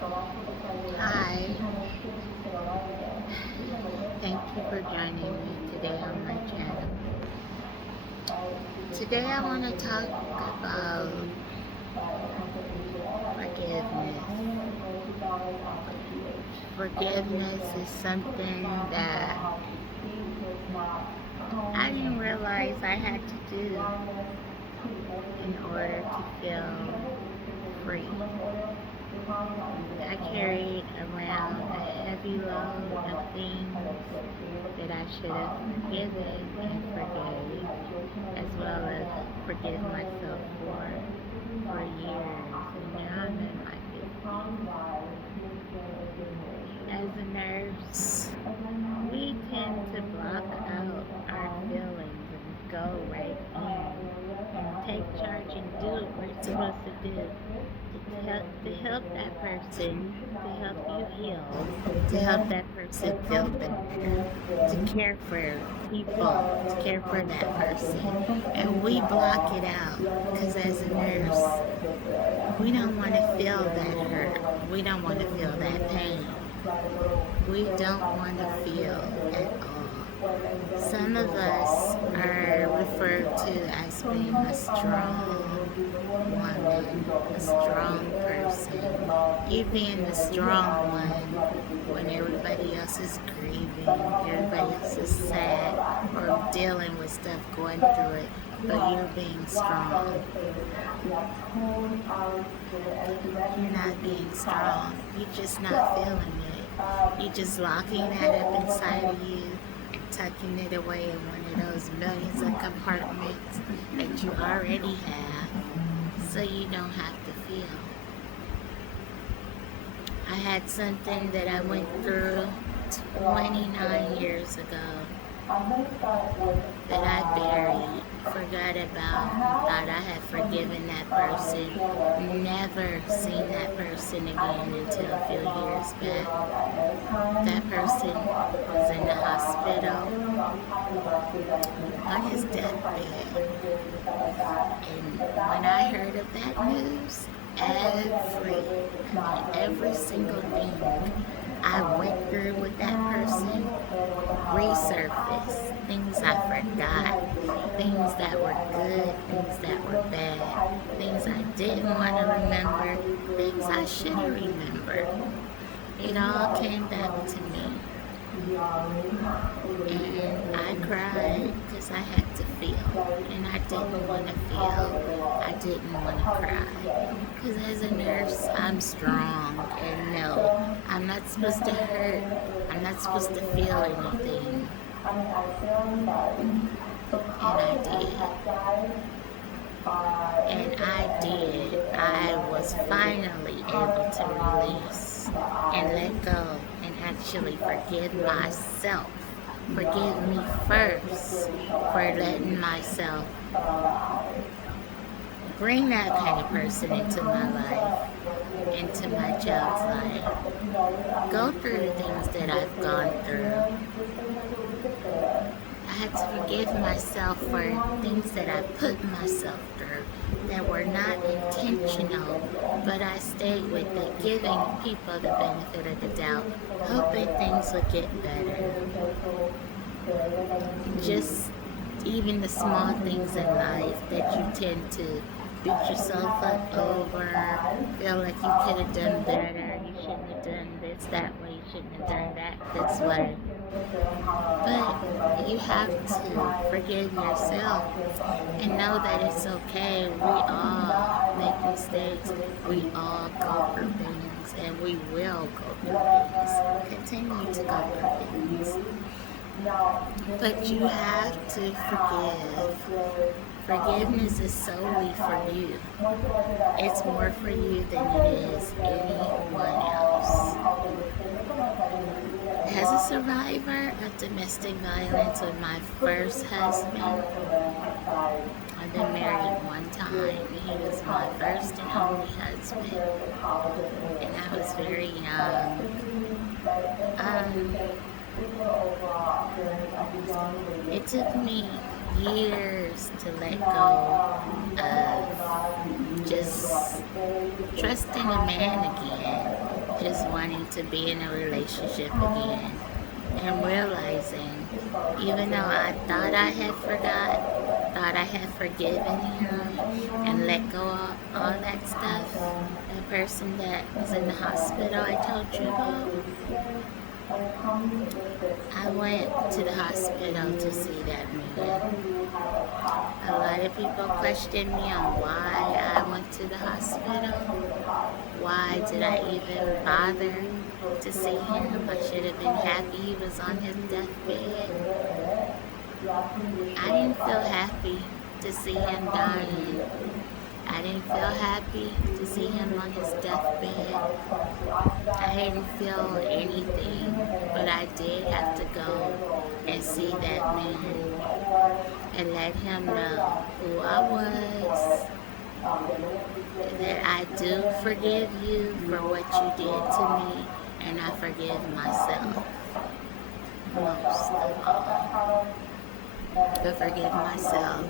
Hi, thank you for joining me today on my channel. Today I want to talk about forgiveness. Forgiveness is something that I didn't realize I had to do in order to feel free. I carried around a heavy load of things that I should have forgiven and forgave, as well as forgive myself for years. And now I'm in my 50s. As a nurse, we tend to block out our feelings and go right in and take charge and do what we're supposed to do to help that person, to help you heal, to help that person feel better, to care for people, to care for that person. And we block it out because as a nurse, we don't want to feel that hurt. We don't want to feel that pain. We don't want to feel at all. Some of us are referred to as being a strong woman, a strong person. You being the strong one when everybody else is grieving, everybody else is sad or dealing with stuff, going through it, but you're being strong. You're not being strong. You're just not feeling it. You're just locking that up inside of you and tucking it away in one of those millions of compartments that you already have, so you don't have to feel. I had something that I went through 29 years ago that I buried, forgot about, thought I had forgiven that person, never seen that person again until a few years back. That person was in the hospital on his deathbed. And when I heard of that news, every single thing I went through with that person resurfaced. Things I forgot, things that were good, things that were bad, things I didn't want to remember, things I should have remembered. It all came back to me. And I cried because I had to feel, and I didn't want to feel. I didn't want to cry. Because as a nurse, I'm strong, and no, I'm not supposed to hurt. I'm not supposed to feel anything. And I did. I was finally able to release and let go and actually forgive myself. Forgive me first for letting myself bring that kind of person into my life, into my child's life. Go through the things that I've gone through. I had to forgive myself for things that I put myself through that were not intentional, but I stayed with it, giving people the benefit of the doubt, hoping things would get better. Just even the small things in life that you tend to beat yourself up over, feel like you could have done better, you shouldn't have done this that way, you shouldn't have done that this way. But you have to forgive yourself and know that it's okay. We all make mistakes. We all go through things, and we will go through things. Continue to go through things. But you have to forgive. Forgiveness is solely for you. It's more for you than it is anyone else. As a survivor of domestic violence with my first husband, I've been married one time. He was my first and only husband, and I was very young. It took me years to let go of just trusting a man again. just wanting to be in a relationship again and realizing, even though I thought I had forgot, thought I had forgiven him and let go of all that stuff, that person that was in the hospital I told you about, I went to the hospital to see that man. A lot of people question me on why I went to the hospital. Why did I even bother to see him? I should have been happy he was on his deathbed. I didn't feel happy to see him dying. I didn't feel happy to see him on his deathbed. I didn't feel anything, but I did have to go and see that man and let him know who I was, that I do forgive you for what you did to me, and I forgive myself most of all. To forgive myself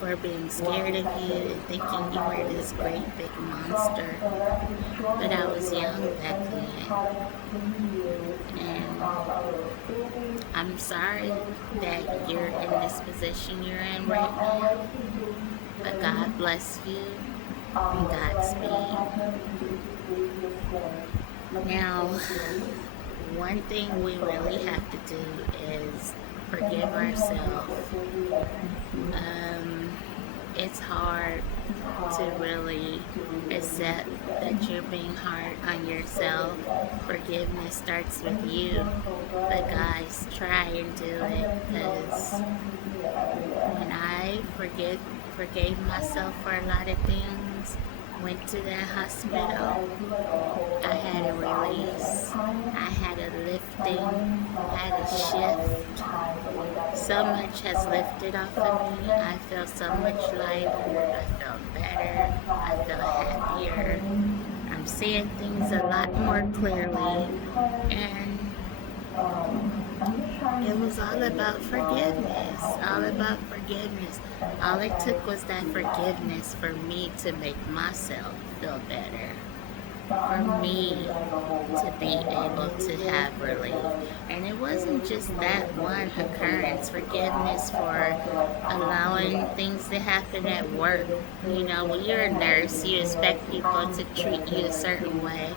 for being scared of you and thinking you were this great big monster. But I was young back then. And I'm sorry that you're in this position you're in right now. But God bless you and Godspeed. Now, one thing we really have to do is forgive ourselves. It's hard to really accept that you're being hard on yourself. Forgiveness starts with you. But guys, try and do it, because when I forgave myself for a lot of things, went to that hospital, I had a release, I had a lifting, I had a shift. So much has lifted off of me. I feel so much lighter, I feel better, I feel happier. I'm seeing things a lot more clearly, and it was all about forgiveness, all about forgiveness. All it took was that forgiveness for me to make myself feel better, for me to be able to have relief. And it wasn't just that one occurrence. Forgiveness for allowing things to happen at work. You know, when you're a nurse, you expect people to treat you a certain way.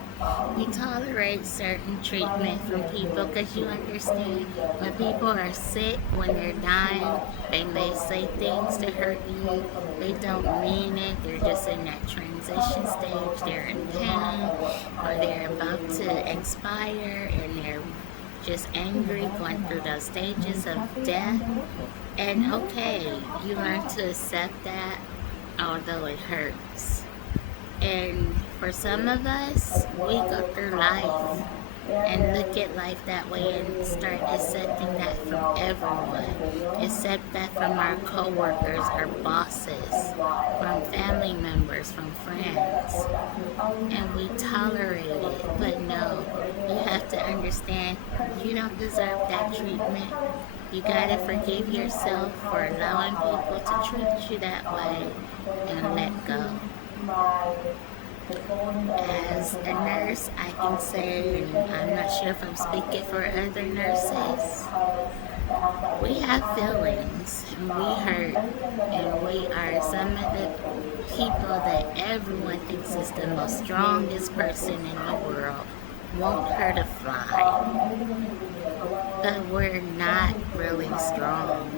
You tolerate certain treatment from people because you understand when people are sick, when they're dying, they may say things to hurt you. They don't mean it. They're just in that transition stage. They're in pain, or they're about to expire, and they're just angry, going through those stages of death. And okay, you learn to accept that, although it hurts. And for some of us, we go through life and look at life that way and start accepting that from everyone. Accept that from our co-workers, our bosses, from family members, from friends. And we tolerate it. But no, you have to understand you don't deserve that treatment. You gotta forgive yourself for allowing people to treat you that way and let go. As a nurse, I can say, and I'm not sure if I'm speaking for other nurses, we have feelings, and we hurt, and we are some of the people that everyone thinks is the most strongest person in the world. Won't hurt a fly. But we're not really strong.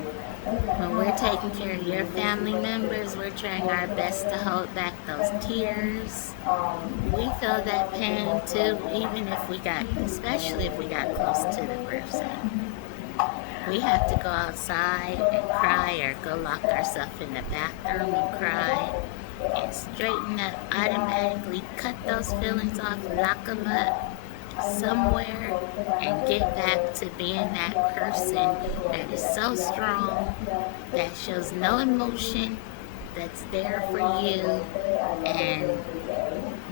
When we're taking care of your family members, we're trying our best to hold back those tears. We feel that pain too, even if we got, especially if we got close to the person. We have to go outside and cry, or go lock ourselves in the bathroom and cry, and straighten up, automatically cut those feelings off, lock them up somewhere, and get back to being that person that is so strong, that shows no emotion, that's there for you, and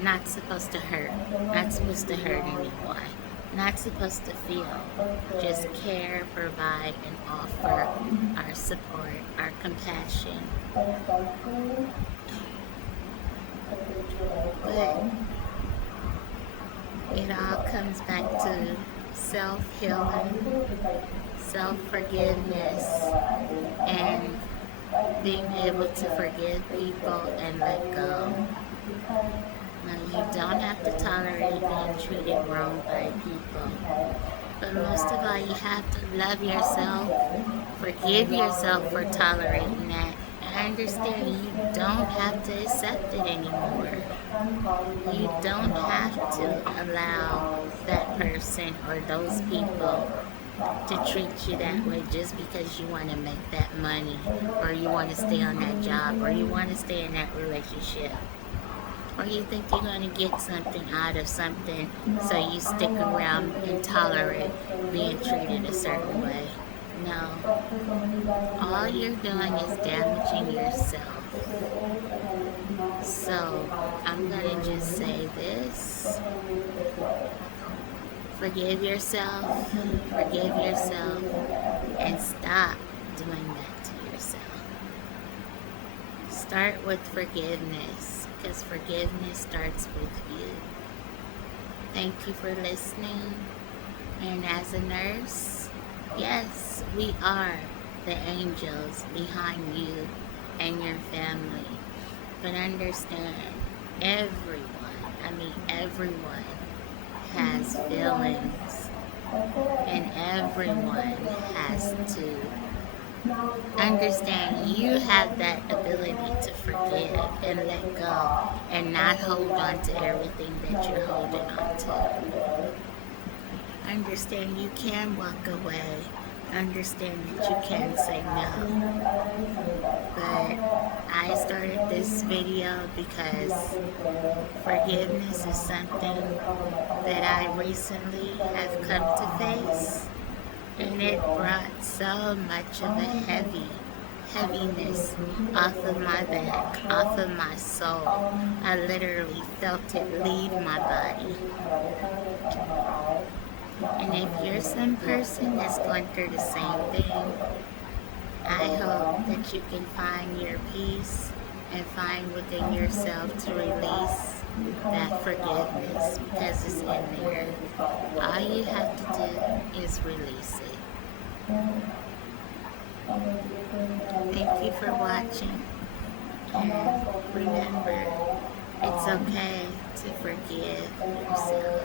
not supposed to hurt, not supposed to hurt anyone, not supposed to feel, just care, provide, and offer our support, our compassion. But It all comes back to self-healing, self-forgiveness, and being able to forgive people and let go. Now, you don't have to tolerate being treated wrong by people. But most of all, you have to love yourself, forgive yourself for tolerating that, and understand you don't have to accept it anymore. You don't have to allow that person or those people to treat you that way just because you want to make that money or you want to stay on that job or you want to stay in that relationship or you think you're going to get something out of something so you stick around and tolerate being treated a certain way. No, all you're doing is damaging yourself. So I'm going to just say this: forgive yourself, and stop doing that to yourself. Start with forgiveness, because forgiveness starts with you. Thank you for listening. And as a nurse, yes, we are the angels behind you and your family. But understand, everyone has feelings, and everyone has to understand you have that ability to forgive and let go and not hold on to everything that you're holding on to. Understand you can walk away. Understand that you can say no. But I started this video because forgiveness is something that I recently have come to face. And it brought so much of a heaviness off of my back, off of my soul. I literally felt it leave my body. And if you're some person that's going through the same thing, I hope that you can find your peace and find within yourself to release that forgiveness, because it's in there. All you have to do is release it. Thank you for watching, and remember, it's okay to forgive yourself.